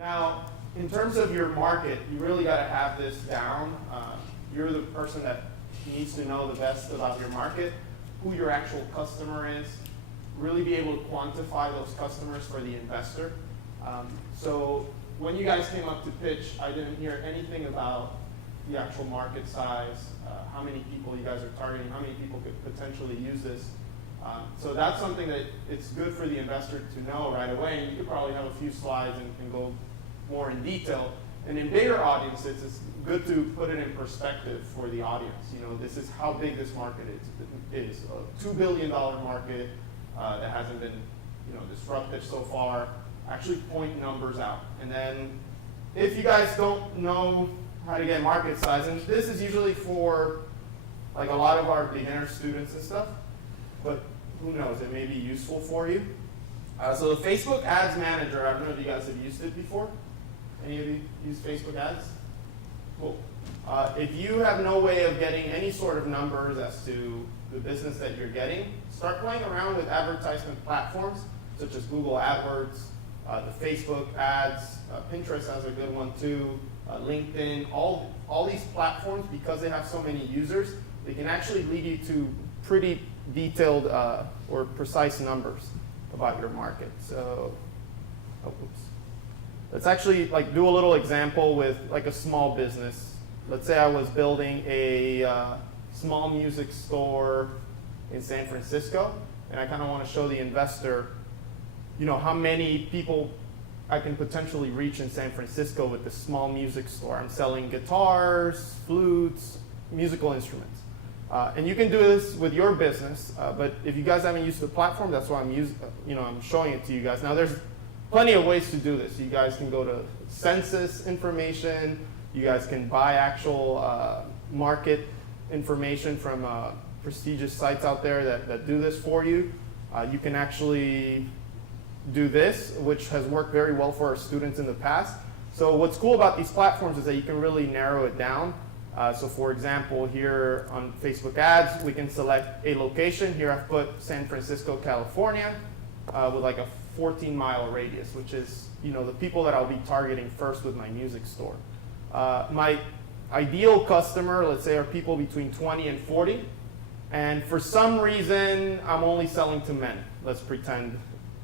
Now, in terms of your market, you really got to have this down. You're the person that needs to know the best about your market, who your actual customer is, really be able to quantify those customers for the investor. So when you guys came up to pitch, I didn't hear anything about the actual market size, how many people you guys are targeting, how many people could potentially use this. So that's something that it's good for the investor to know right away. And you could probably have a few slides and go more in detail. And in bigger audiences, it's good to put it in perspective for the audience. You know, this is how big this market is. A $2 billion market that hasn't been, you know, disrupted so far. Actually point numbers out. And then if you guys don't know how to get market size, and this is usually for like a lot of our beginner students and stuff, but who knows, it may be useful for you. So the Facebook Ads Manager, I don't know if you guys have used it before. Any of you use Facebook ads? Cool. If you have no way of getting any sort of numbers as to the business that you're getting, start playing around with advertisement platforms such as Google AdWords, the Facebook ads, Pinterest has a good one too, LinkedIn, all these platforms, because they have so many users, they can actually lead you to pretty detailed or precise numbers about your market. So, let's actually like do a little example with like a small business. Let's say I was building a small music store in San Francisco, and I kind of want to show the investor, you know, how many people I can potentially reach in San Francisco with this small music store. I'm selling guitars, flutes, musical instruments. And you can do this with your business, but if you guys haven't used the platform, that's why I'm showing it to you guys. Now there's plenty of ways to do this. You guys can go to census information. You guys can buy actual market information from prestigious sites out there that do this for you. You can actually do this, which has worked very well for our students in the past. So what's cool about these platforms is that you can really narrow it down. So for example, here on Facebook ads, we can select a location. Here I've put San Francisco, California, with like a 14-mile radius, which is, you know, the people that I'll be targeting first with my music store. My ideal customer, let's say, are people between 20 and 40. And for some reason, I'm only selling to men. Let's pretend,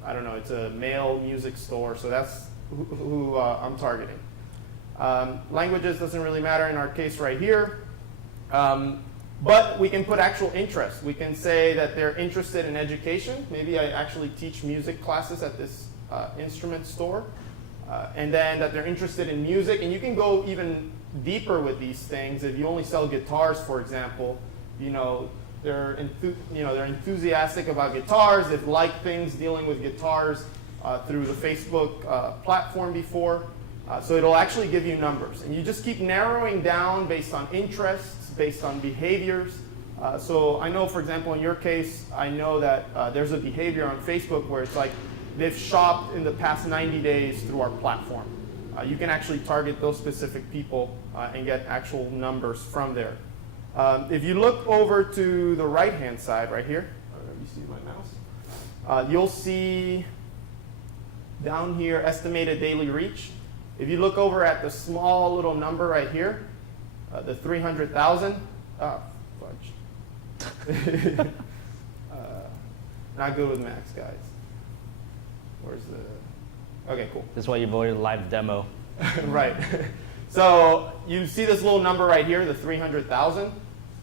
I don't know, it's a male music store, so that's who I'm targeting. Languages doesn't really matter in our case right here. But we can put actual interest. We can say that they're interested in education. Maybe I actually teach music classes at this instrument store. And then that they're interested in music. And you can go even deeper with these things. If you only sell guitars, for example, you know, they're enthusiastic about guitars. They've liked things dealing with guitars through the Facebook platform before. So it'll actually give you numbers. And you just keep narrowing down based on interests, based on behaviors. So I know, for example, in your case, I know that there's a behavior on Facebook where it's like they've shopped in the past 90 days through our platform. You can actually target those specific people and get actual numbers from there. If you look over to the right-hand side right here, you see my mouse? You'll see down here estimated daily reach. If you look over at the small little number right here, the 300,000, fudge. Not good with max, guys. Where's the, okay, cool. This is why you avoided a live demo. Right. So you see this little number right here, the 300,000.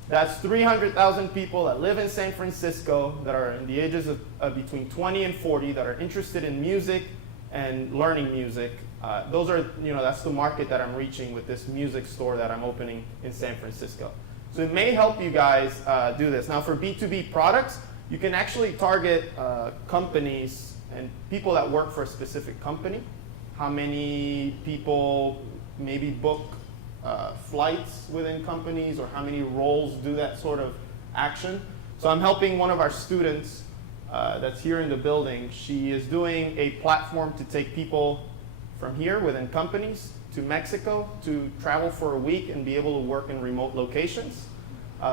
That's 300,000 people that live in San Francisco that are in the ages of between 20 and 40 that are interested in music and learning music. Those are, that's the market that I'm reaching with this music store that I'm opening in San Francisco. So it may help you guys do this. Now for B2B products, you can actually target companies and people that work for a specific company. How many people maybe book flights within companies, or how many roles do that sort of action. So I'm helping one of our students that's here in the building. She is doing a platform to take people from here within companies to Mexico to travel for a week and be able to work in remote locations.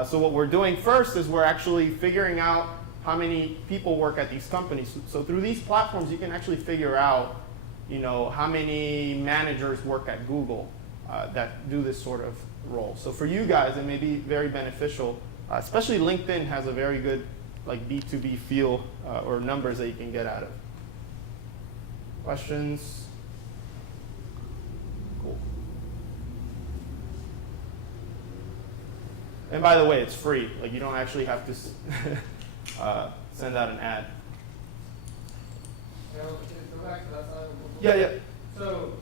So what we're doing first is we're actually figuring out how many people work at these companies. So through these platforms, you can actually figure out, how many managers work at Google that do this sort of role. So for you guys, it may be very beneficial, especially LinkedIn has a very good like B2B feel or numbers that you can get out of. Questions? Cool. And by the way, it's free. Like you don't actually have to send out an ad. Go back to that side. Yeah. So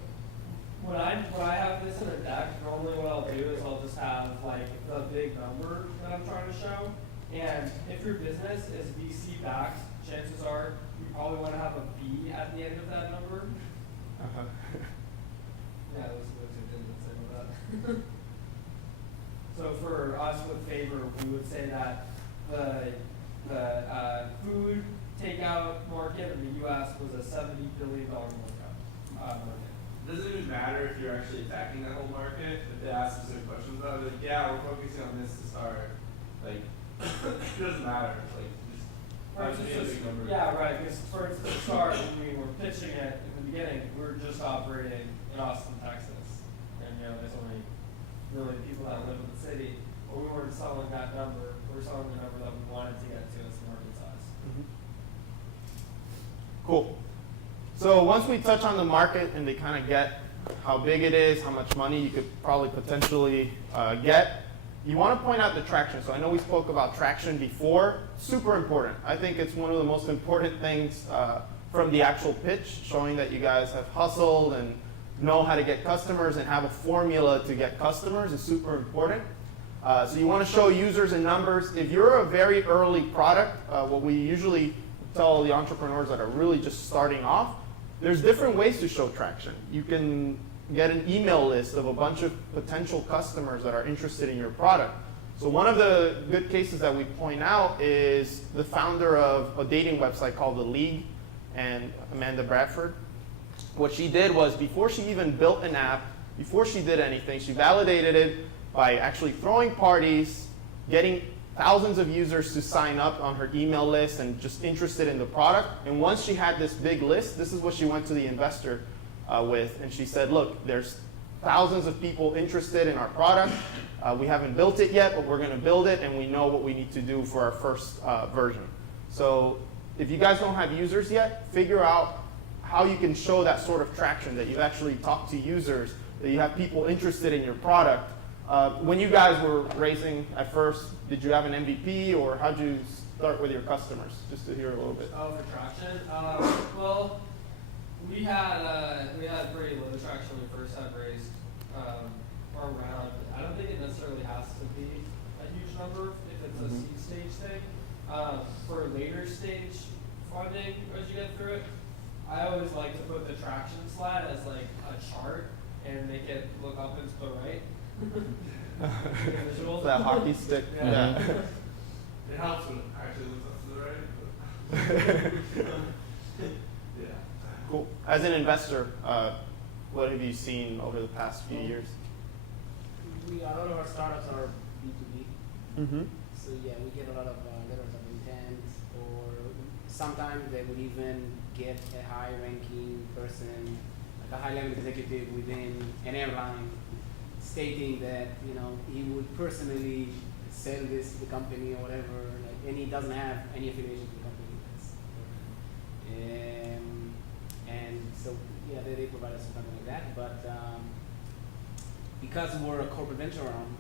when I have this in a deck, normally what I'll do is I'll just have like the big number that I'm trying to show. And if your business is VC backed, chances are you probably want to have a B at the end of that number. Yeah, those didn't say that. So for us with Favor, we would say that the food takeout market in the U.S. was a $70 billion market. Does it even matter if you're actually attacking that whole market? If they ask specific questions about it, like, yeah, we're focusing on this to start. Like, it doesn't matter. Like, yeah, right. Because for instance, to start, when we were pitching it in the beginning, we were just operating in Austin, Texas, and there's only really people that live in the city. But we weren't selling that number. We were selling the number that we wanted to get to as the market size. Cool. So once we touch on the market and they kind of get how big it is, how much money you could probably potentially get, you want to point out the traction. So I know we spoke about traction before. Super important. I think it's one of the most important things from the actual pitch, showing that you guys have hustled and know how to get customers and have a formula to get customers is super important. So you want to show users and numbers. If you're a very early product, what we usually tell the entrepreneurs that are really just starting off, there's different ways to show traction. You can get an email list of a bunch of potential customers that are interested in your product. So one of the good cases that we point out is the founder of a dating website called The League, and Amanda Bradford. What she did was, before she even built an app, before she did anything, she validated it by actually throwing parties, getting thousands of users to sign up on her email list and just interested in the product. And once she had this big list, this is what she went to the investor with. And she said, look, there's thousands of people interested in our product. We haven't built it yet, but we're going to build it, and we know what we need to do for our first version. So if you guys don't have users yet, figure out how you can show that sort of traction, that you've actually talked to users, that you have people interested in your product. When you guys were raising at first, did you have an MVP, or how did you start with your customers? Just to hear a little bit. Oh, for traction? Well, we had pretty low traction when we first had raised around. I don't think it necessarily has to be a huge number if it's a seed stage thing. For later stage funding, as you get through it, I always like to put the traction slide as like a chart and make it look up and to the right. That hockey stick. Yeah. It helps when it actually looks up to the right. Yeah. Cool. As an investor, what have you seen over the past few years? A lot of our startups are B2B. Mm-hmm. So yeah, we get a lot of letters of intent, or sometimes they would even get a high-ranking person, like a high-level executive within an airline, stating that he would personally sell this to the company or whatever, and he doesn't have any affiliation to the company. And so yeah, they provide us something like that. But because we're a corporate venture arm,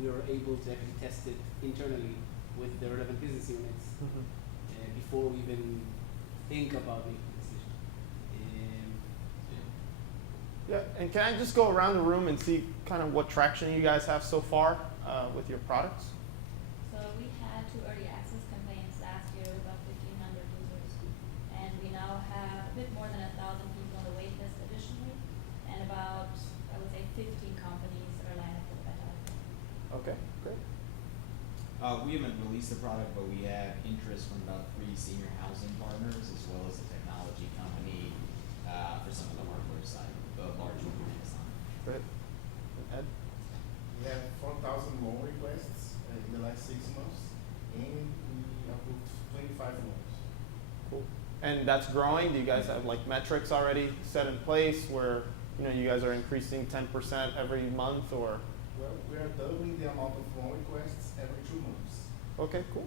we were able to actually test it internally with the relevant business units before we even think about making a decision. Yeah, and can I just go around the room and see kind of what traction you guys have so far with your products? So we had 2 early access campaigns last year with about 1,500 users, and we now have a bit more than 1,000 people on the wait list additionally, and about, I would say, 15 companies are lined up for beta. Okay, great. We haven't released the product, but we have interest from about 3 senior housing partners, as well as a technology company for some of the hardware side, the large one on Amazon. Great. Ed? We have 4,000 loan requests in the last 6 months, and we approved 25 loans. Cool. And that's growing? Do you guys have like metrics already set in place where, you know, you guys are increasing 10% every month or? Well, we are doubling the amount of loan requests every 2 months. Okay, cool.